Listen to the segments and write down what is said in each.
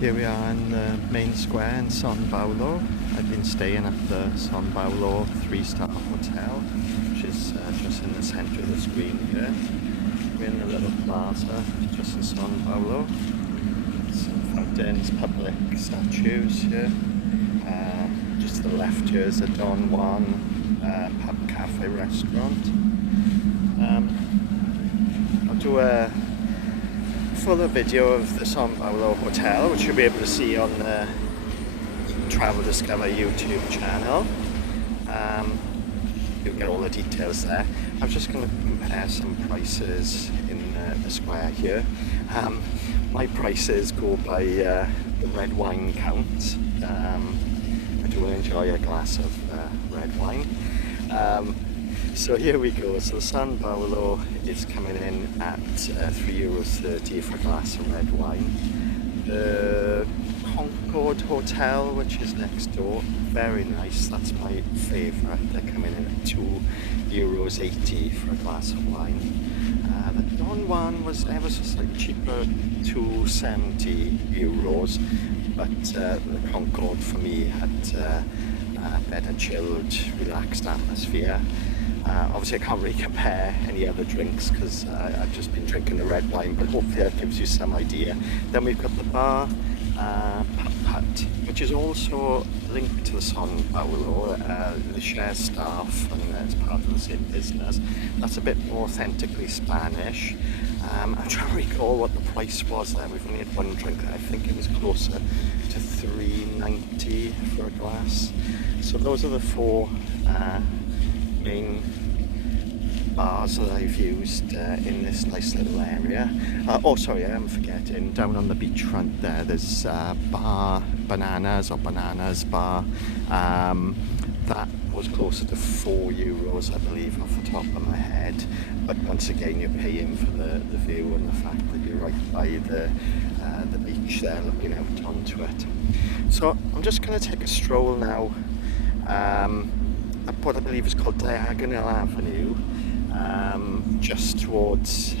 Here we are in the main square in Son Baulo. I've been staying at the Son Baulo 3-star hotel, which is just in the centre of the screen here. We're in a little plaza just in Son Baulo. Some fountains, public statues here. Just to the left here is a Don Juan pub cafe restaurant. I'll do a fuller video of the Son Baulo hotel, which you'll be able to see on the Travel Discover YouTube channel. You'll get all the details there. I'm just going to compare some prices in the square here. My prices go by the red wine count. I do enjoy a glass of red wine. So here we go. So the Son Baulo is coming in at €3.30 for a glass of red wine. The Concord Hotel, which is next door, very nice. That's my favourite. They're coming in at €2.80 for a glass of wine. The Don Juan was ever so slightly cheaper, €2.70, but the Concord for me had a better chilled, relaxed atmosphere. Obviously I can't really compare any other drinks because I've just been drinking the red wine, but hopefully that gives you some idea. Then we've got the bar, Hut, which is also linked to the Son Baulo. They share staff and it's part of the same business. That's a bit more authentically Spanish. I'm trying to recall what the price was there. We've only had one drink. I think it was closer to $3.90 for a glass. So those are the four main bars that I've used in this nice little area. Oh sorry, I am forgetting, down on the beachfront there's bar Bananas bar. That was closer to €4, I believe, off the top of my head. But once again, you're paying for the view and the fact that you're right by the beach there, looking out onto it. So I'm just going to take a stroll now up what I believe is called Diagonal Avenue, just towards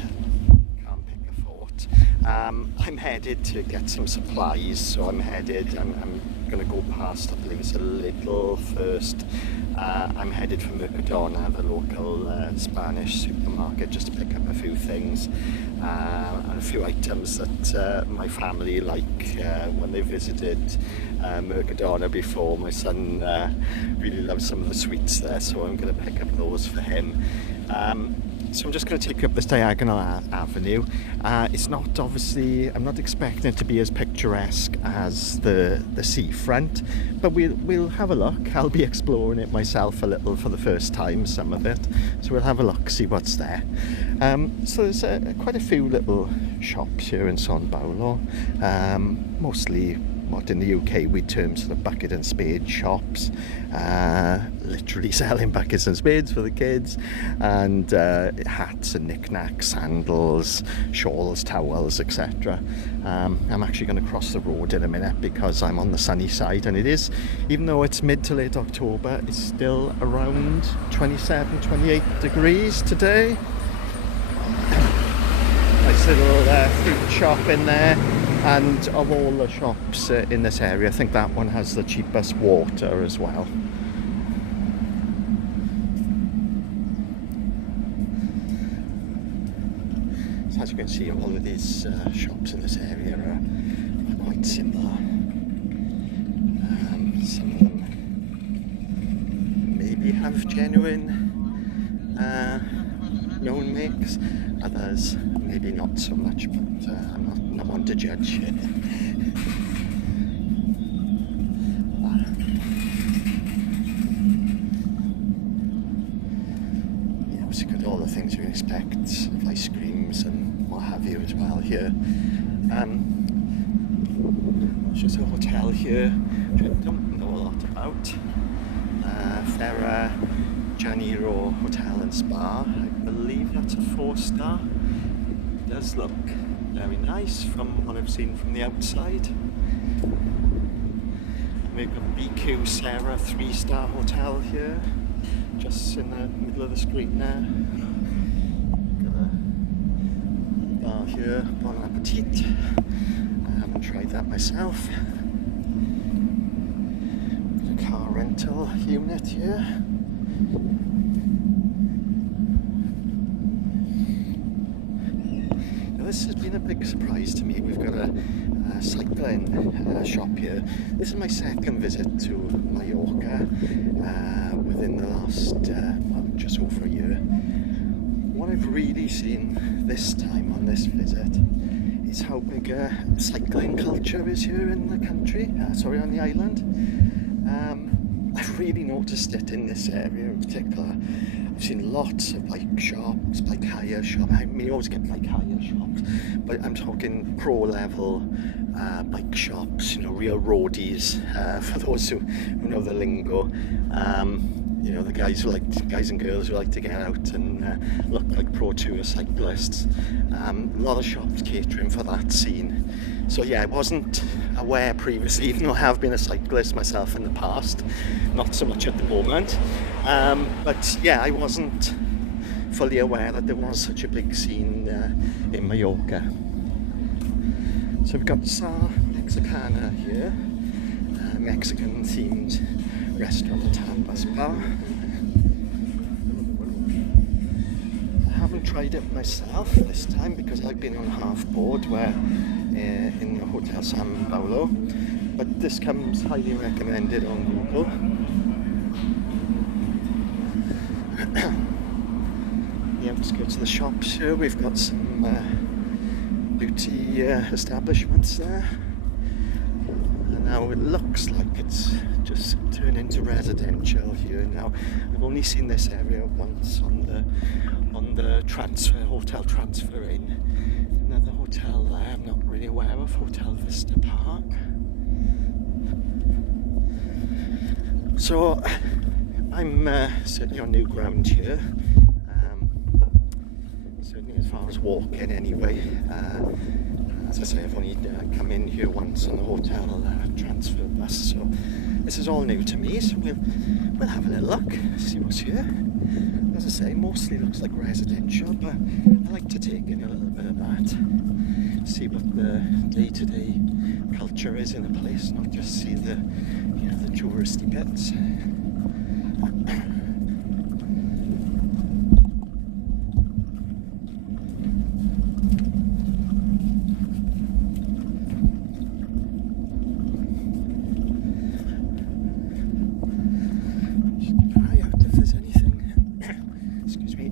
Can Picafort. I'm headed to get some supplies, so I'm going to go past, I believe it's a Lidl first. I'm headed for Mercadona, the local Spanish supermarket, just to pick up a few things and a few items that my family like when they visited Mercadona before. My son really loves some of the sweets there, so I'm going to pick up those for him. So I'm just going to take you up this Diagonal Avenue. It's not obviously, I'm not expecting it to be as picturesque as the seafront, but we'll have a look. I'll be exploring it myself a little for the first time, some of it. So we'll have a look, see what's there. So there's quite a few little shops here in Son Baulo, mostly what in the UK we term sort of bucket and spade shops, literally selling buckets and spades for the kids, and hats and knickknacks, sandals, shawls, towels, etc. I'm actually going to cross the road in a minute because I'm on the sunny side, and it is, even though it's mid to late October, it's still around 27, 28 degrees today. Nice little fruit shop in there. And of all the shops in this area, I think that one has the cheapest water as well. So as you can see, all of these shops in this area are quite similar. Some of them maybe have genuine known makes, others maybe not so much, but I'm not one to judge. Yeah, we've got all the things you can expect, of ice creams and what have you as well here. It's just a hotel here, which I don't know a lot about. Ferra Janeiro Hotel and Spa. I believe that's a 4-star. It does look very nice from what I've seen from the outside. We've got BQ Sarah 3-star hotel here, just in the middle of the screen there. Got a bar here, bon appetit. haven't tried that myself. A car rental unit here. Now, this has been a big surprise to me. We've got a cycling shop here. This is my second visit to Mallorca within the last well, just over a year. What I've really seen this time on this visit is how big a cycling culture is here in the country, on the island. I've really noticed it in this area in particular. I've seen lots of bike shops, bike hire shops. I mean, you always get bike hire shops, but I'm talking pro level bike shops, you know, real roadies, for those who know the lingo. You know, the guys and girls who like to get out and look like pro tour cyclists. A lot of shops catering for that scene. So yeah, I wasn't aware previously, even though I have been a cyclist myself in the past, not so much at the moment. But yeah, I wasn't fully aware that there was such a big scene in Mallorca. So we've got Sa Mexicana here, Mexican themed restaurant and tapas bar. I haven't tried it myself this time because I've been on half board where in the Hotel Son Baulo, but this comes highly recommended on Google. The outskirts of the shops here, we've got some beauty establishments there. Now it looks like it's just turned into residential here now. I've only seen this area once on the hotel transfer in. Another hotel there I'm not really aware of, Hotel Vista Park. So I'm certainly on new ground here. Certainly as far as walking anyway. As I say, I've only come in here once on the hotel transfer bus, so this is all new to me. So we'll have a little look, see what's here. As I say, mostly looks like residential, but I like to take in a little bit of that, see what the day-to-day culture is in a place, not just see the touristy bits.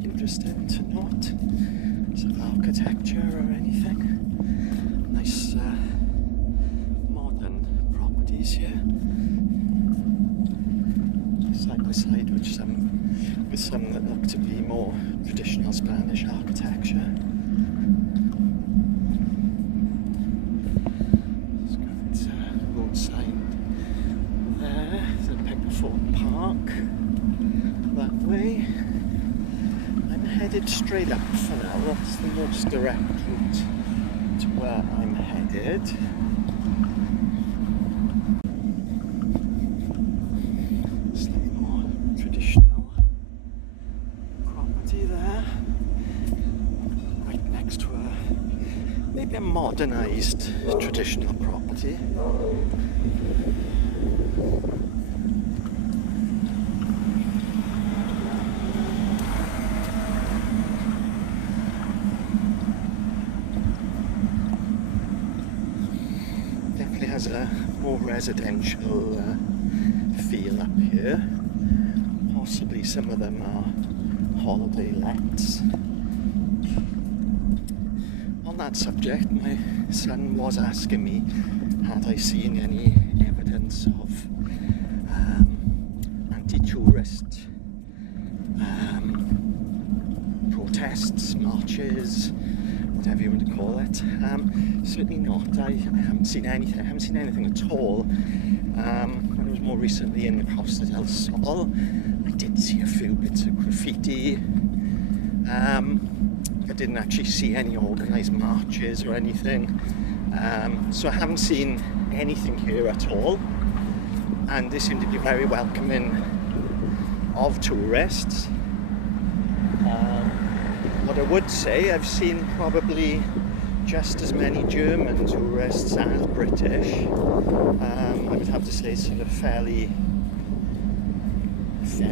Interesting to note some architecture or anything. Nice modern properties here, side by side with some that look to be more traditional Spanish architecture. It's got a road sign there. There's a Picafort Park that way. Headed straight up for now. That's the most direct route to where I'm headed. Slightly more traditional property there, right next to maybe a modernised traditional property. Has a more residential feel up here. Possibly some of them are holiday lets. On that subject, my son was asking me had I seen any evidence of anti-tourist protests, marches, whatever you want to call it. Certainly not. I haven't seen anything. I haven't seen anything at all. When I was more recently in the Costa del Sol, I did see a few bits of graffiti. I didn't actually see any organised marches or anything. So I haven't seen anything here at all. And they seem to be very welcoming of tourists. What I would say, I've seen probably just as many German tourists as British. I would have to say sort of fairly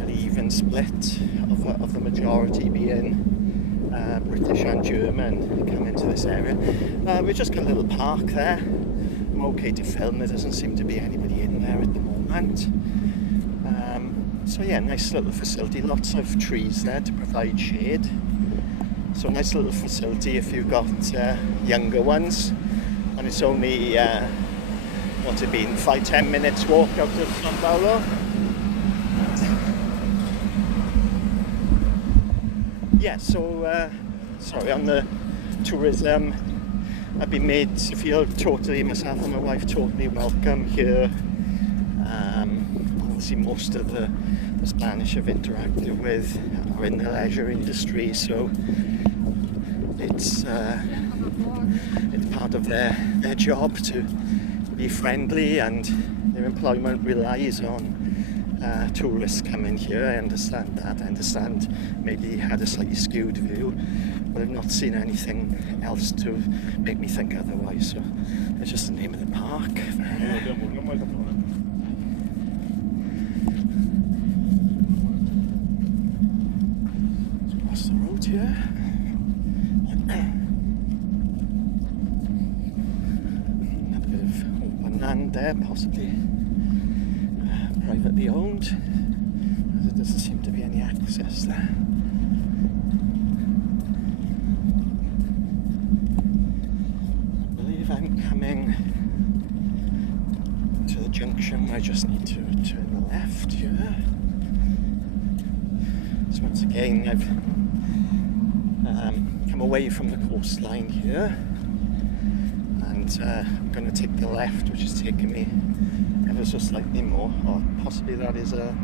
even split of the majority being British and German come into this area. We've just got a little park there. I'm okay to film. There doesn't seem to be anybody in there at the moment. So yeah, nice little facility. Lots of trees there to provide shade. So nice little facility if you've got younger ones. And it's only, what's it been, 5-10 minutes walk out of Son Baulo. Yeah, so, sorry, on the tourism, I've been made to feel totally, myself and my wife, totally welcome here. Obviously most of the Spanish I've interacted with are in the leisure industry, so it's part of their job to be friendly, and their employment relies on tourists coming here. I understand that. I understand maybe he had a slightly skewed view, but I've not seen anything else to make me think otherwise. So it's just the name of the park. Across the road here. A bit of open land there, possibly privately owned, as there doesn't seem to be any access there. I believe I'm coming to the junction where I just need to turn left here. So once again I've come away from the coastline here, and I'm going to take the left, which is taking me ever so slightly more, or possibly that is a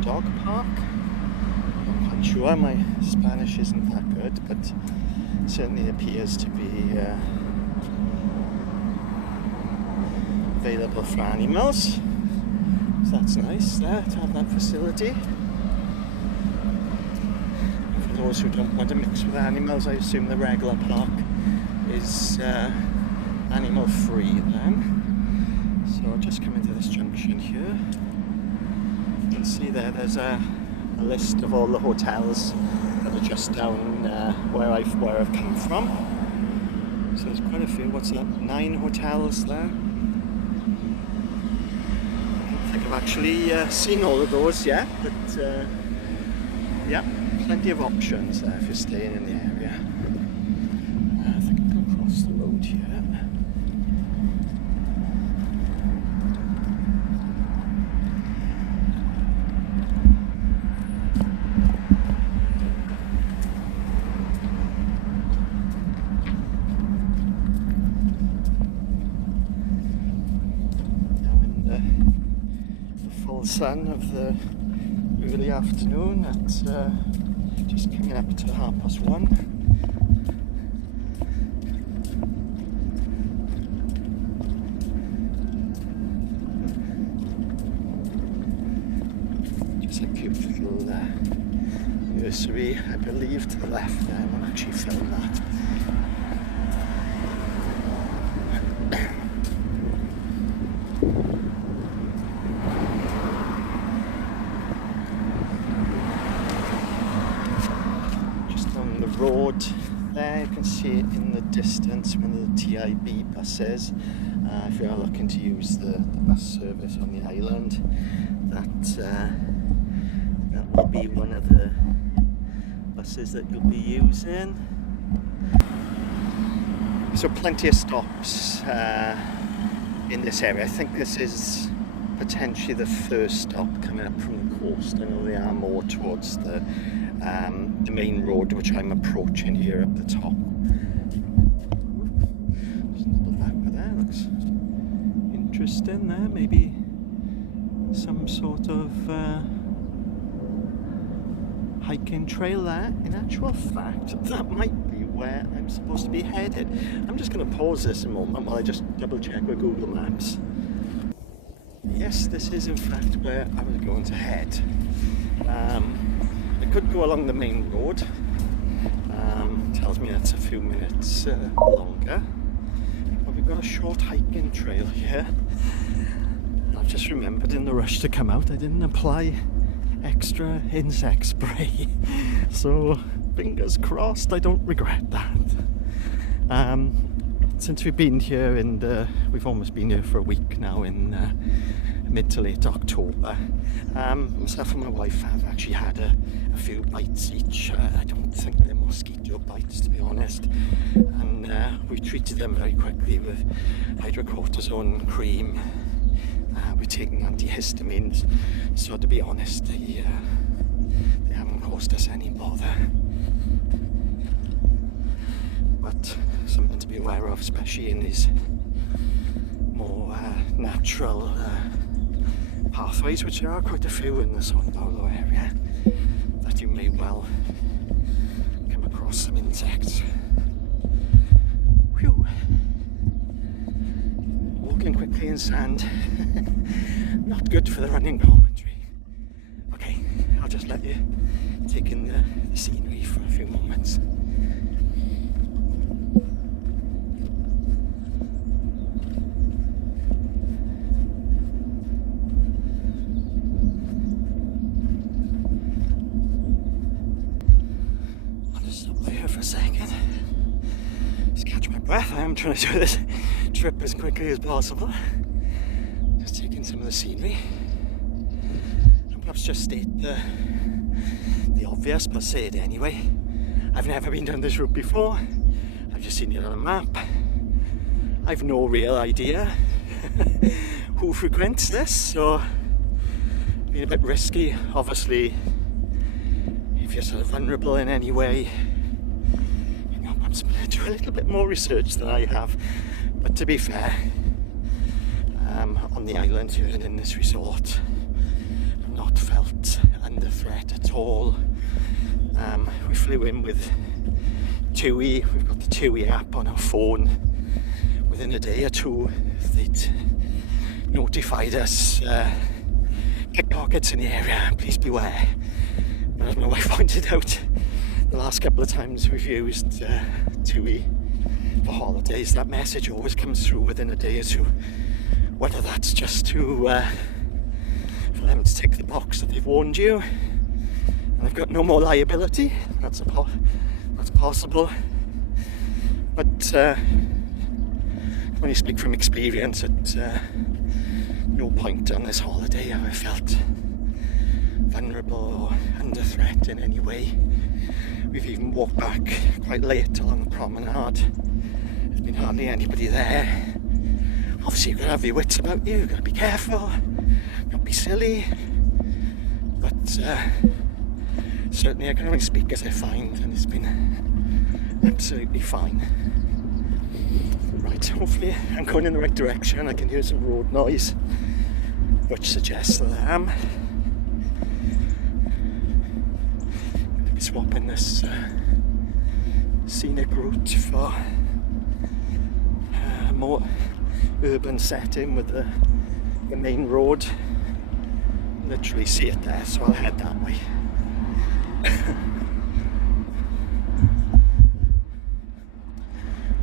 dog park. I'm not quite sure, my Spanish isn't that good, but certainly appears to be available for animals. So that's nice there to have that facility. And for those who don't want to mix with animals, I assume the regular park is animal free then. So I'll just come into this junction here. You can see there's a list of all the hotels that are just down where I've come from. So there's quite a few. What's that? 9 hotels there. I don't think I've actually seen all of those yet, but yeah, plenty of options there if you're staying in the area. I think I'm going to cross the road here. Sun of the early afternoon at just coming up to 1:30. Just a beautiful nursery, I believe, to the left there. I won't actually film that. Road there, you can see it in the distance, one of the TIB buses. If you are looking to use the bus service on the island, that will be one of the buses that you'll be using. So plenty of stops in this area. I think this is potentially the first stop coming up from the coast. I know they are more towards the main road, which I'm approaching here up the top. Just double back with there, looks interesting there. Maybe some sort of hiking trail there. In actual fact, that might be where I'm supposed to be headed. I'm just going to pause this a moment while I just double check with Google Maps. Yes, this is in fact where I was going to head. I could go along the main road. Tells me me that's a few minutes longer. But we've got a short hiking trail here. I've just remembered in the rush to come out I didn't apply extra insect spray. So fingers crossed I don't regret that. Since we've been here and we've almost been here for a week now in mid to late October, myself and my wife have actually had a few bites each. I don't think they're mosquito bites, to be honest, and we treated them very quickly with hydrocortisone cream. We're taking antihistamines, so to be honest, they haven't caused us any bother. But something to be aware of, especially in these more natural pathways, which there are quite a few in the Son Baulo area, that you may well come across some insects. Whew. Walking quickly in sand, not good for the running commentary. Okay, I'll just let you take in the scenery for a few moments. For a second, just catch my breath. I am trying to do this trip as quickly as possible, just taking some of the scenery, and perhaps just state the obvious, but say it anyway. I've never been down this route before. I've just seen it on a map. I've no real idea who frequents this, so it's been a bit risky. Obviously, if you're sort of vulnerable in any way, do a little bit more research than I have, but to be fair, on the island here and in this resort, I've not felt under threat at all. We flew in with TUI. We've got the TUI app on our phone. Within a day or two, they'd notified us, pickpockets in the area, please beware. And as my wife pointed out, the last couple of times we've used TUI for holidays, that message always comes through within a day or two. Whether that's just to for them to tick the box that they've warned you and they've got no more liability, that's possible. But when you speak from experience, at no point on this holiday have I felt vulnerable or under threat in any way. We've even walked back quite late along the promenade. There's been hardly anybody there. Obviously you've got to have your wits about you, you've got to be careful, not be silly. But certainly I can only speak as I find, and it's been absolutely fine. Right, hopefully I'm going in the right direction. I can hear some road noise, which suggests that I am. Swapping this scenic route for a more urban setting with the main road. Literally see it there, so I'll head that way.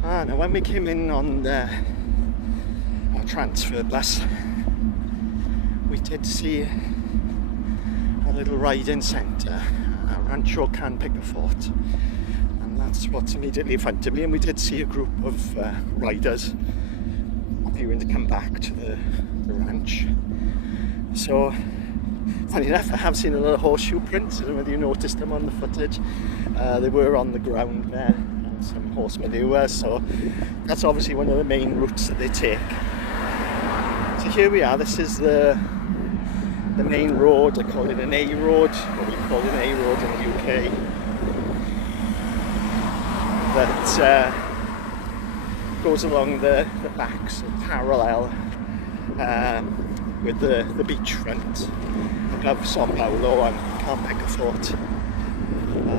Now when we came in on our transfer bus, we did see a little riding centre, Rancho Can Picafort, and that's what's immediately in front of me. And we did see a group of riders appearing to come back to the ranch. So, funny enough, I have seen a lot of horseshoe prints. I don't know whether you noticed them on the footage. They were on the ground there, and some horse manure, so that's obviously one of the main routes that they take. So here we are. This is the main road. I call it an A road, or we call it an A road in the UK, that goes along the backs, parallel with the beachfront above Son Baulo and Ca'n Picafort.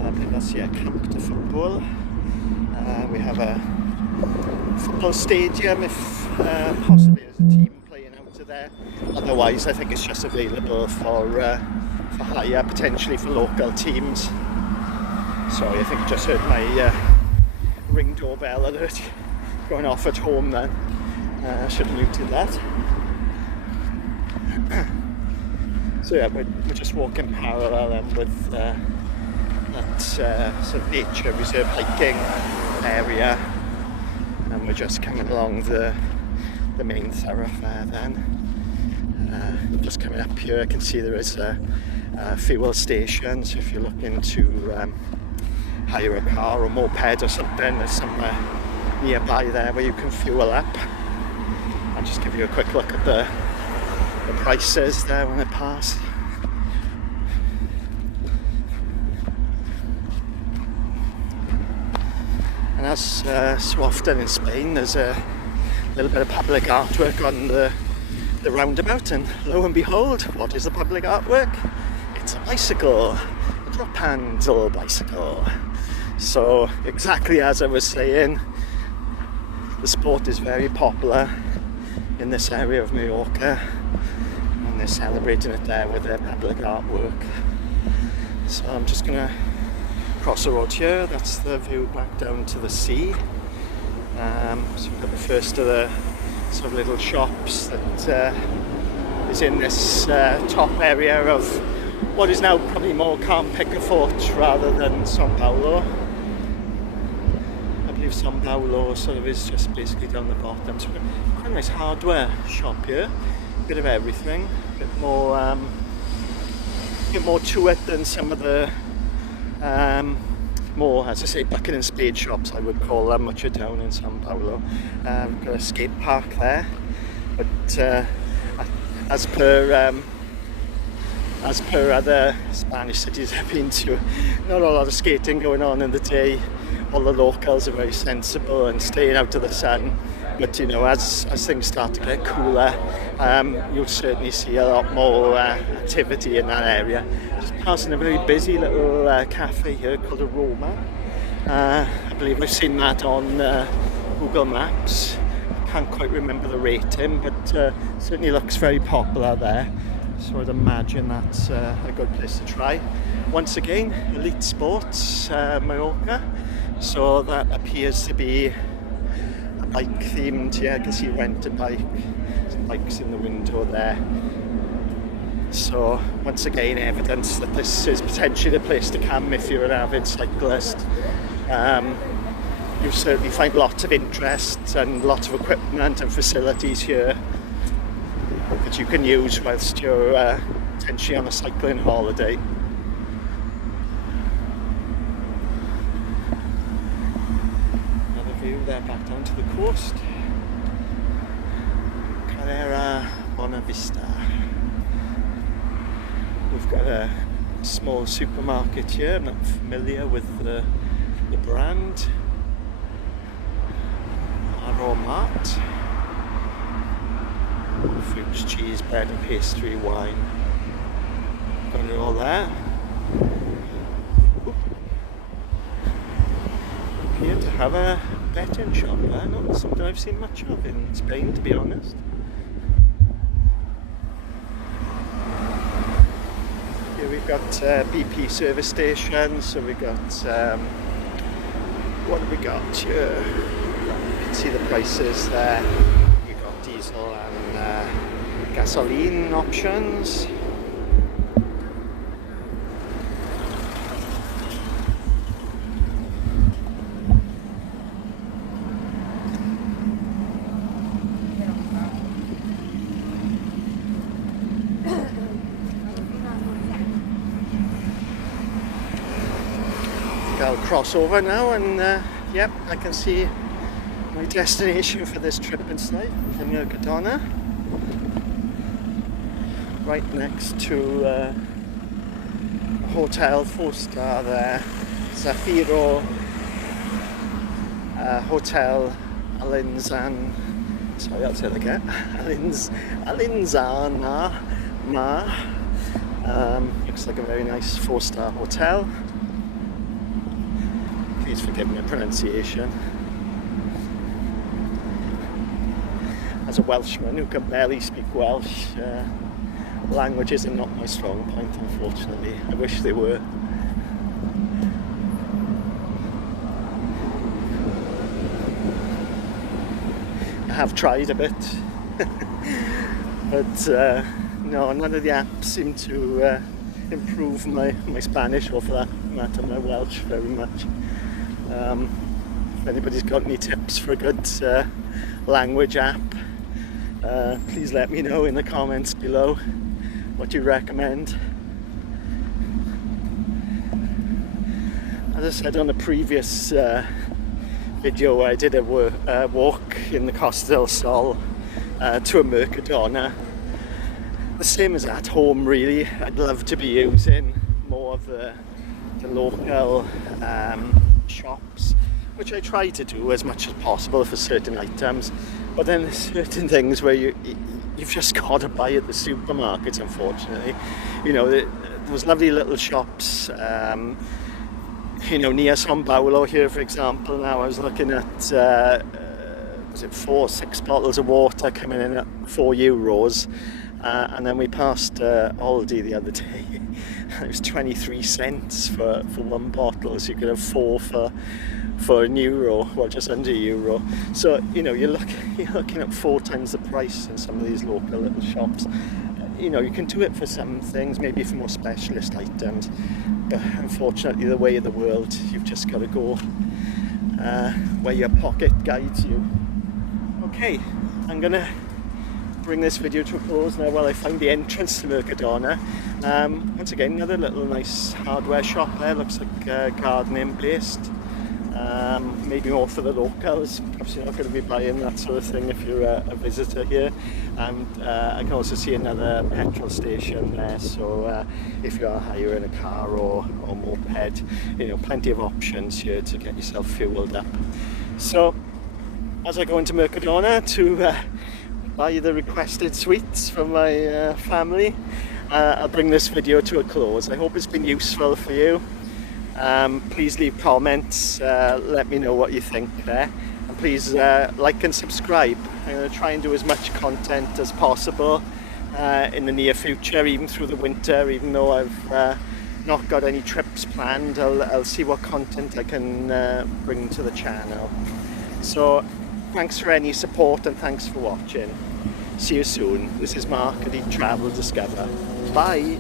I think that's camp de football. We have a football stadium if possibly there's a team playing out of there. Otherwise, I think it's just available for hire, potentially for local teams. Sorry, I think I just heard ring doorbell alert going off at home then. I should have muted that. So yeah, we're just walking parallel then with that sort of nature reserve hiking area, and we're just coming along the main thoroughfare then. Just coming up here, I can see there is a fuel station, so if you're looking to hire a car or moped or something, there's somewhere nearby there where you can fuel up. I'll just give you a quick look at the prices there when I pass. And as so often in Spain, there's a little bit of public artwork on the roundabout, and lo and behold, what is the public artwork? It's a bicycle, a drop handle bicycle. So exactly as I was saying, the sport is very popular in this area of Mallorca, and they're celebrating it there with their public artwork. So I'm just gonna cross the road here. That's the view back down to the sea. So we've got the first of the sort of little shops that is in this top area of what is now probably more Can Picafort rather than Son Baulo. I believe Son Baulo sort of is just basically down the bottom. So we've got quite a nice hardware shop here. A bit of everything, a bit more to it than some of the more, as I say, bucket and spade shops, I would call them, much are down in Son Baulo. We've got a skate park there, but as per other Spanish cities I've been to, not a lot of skating going on in the day. All the locals are very sensible and staying out of the sun. But you know, as things start to get cooler, you'll certainly see a lot more activity in that area. Just passing a very busy little cafe here called a Roma. I believe I've seen that on Google Maps. I can't quite remember the rating, but certainly looks very popular there. So I'd imagine that's a good place to try. Once again, Elite Sports Mallorca. So that appears to be bike themed. Yeah, I can see rent a bike, some bikes in the window there. So once again, evidence that this is potentially the place to come if you're an avid cyclist. You'll certainly find lots of interest and lots of equipment and facilities here that you can use whilst you're potentially on a cycling holiday. There back down to the coast. Carrera Bonavista. We've got a small supermarket here. I'm not familiar with the brand. Aromat. Fruits, cheese, bread and pastry, wine. Got it all there. Appear to have a betting shop there, not something I've seen much of in Spain, to be honest. Here we've got BP service stations, so we've got, what have we got here? You can see the prices there. We've got diesel and gasoline options. I'll cross over now and yep, I can see my destination for this trip inside, Can Mercadona, right next to a hotel 4-star there, Zafiro Hotel Alinzan. Sorry, I'll say it again. Alinzana. Looks like a very nice 4-star hotel. Please forgive my pronunciation. As a Welshman who can barely speak Welsh, languages are not my strong point, unfortunately. I wish they were. have tried a bit, but no, none of the apps seem to improve my Spanish, or for that matter my Welsh, very much. If anybody's got any tips for a good language app, please let me know in the comments below what you recommend. As I said on the previous video, where I did a walk in the Costa del Sol to a Mercadona, the same as at home really. I'd love to be using more of the local shops, which I try to do as much as possible for certain items, but then there's certain things where you've just got to buy at the supermarkets, unfortunately. You know, those lovely little shops, you know, near Son Baulo here, for example. Now I was looking at was it 4 or 6 bottles of water coming in at €4, and then we passed Aldi the other day. It was 23 cents for one bottle, so you could have 4 for €1, well, just under €1. So you know, you're looking at 4 times the price in some of these local little shops. You know, you can do it for some things, maybe for more specialist items, but unfortunately the way of the world, you've just got to go where your pocket guides you. Okay, I'm gonna bring this video to a close now while I find the entrance to Mercadona. Once again, another little nice hardware shop there. Looks like gardening based, maybe more for the locals. Perhaps you're not going to be buying that sort of thing if you're a visitor here. And I can also see another petrol station there, so if you are hiring a car or moped, you know, plenty of options here to get yourself fueled up. So as I go into Mercadona to buy the requested sweets from my family, I'll bring this video to a close. I hope it's been useful for you. Please leave comments, let me know what you think there, and please like and subscribe. I'm going to try and do as much content as possible in the near future, even through the winter. Even though I've not got any trips planned, I'll see what content I can bring to the channel. So thanks for any support and thanks for watching. See you soon. This is Mark at Eat, Travel, Discover. Bye!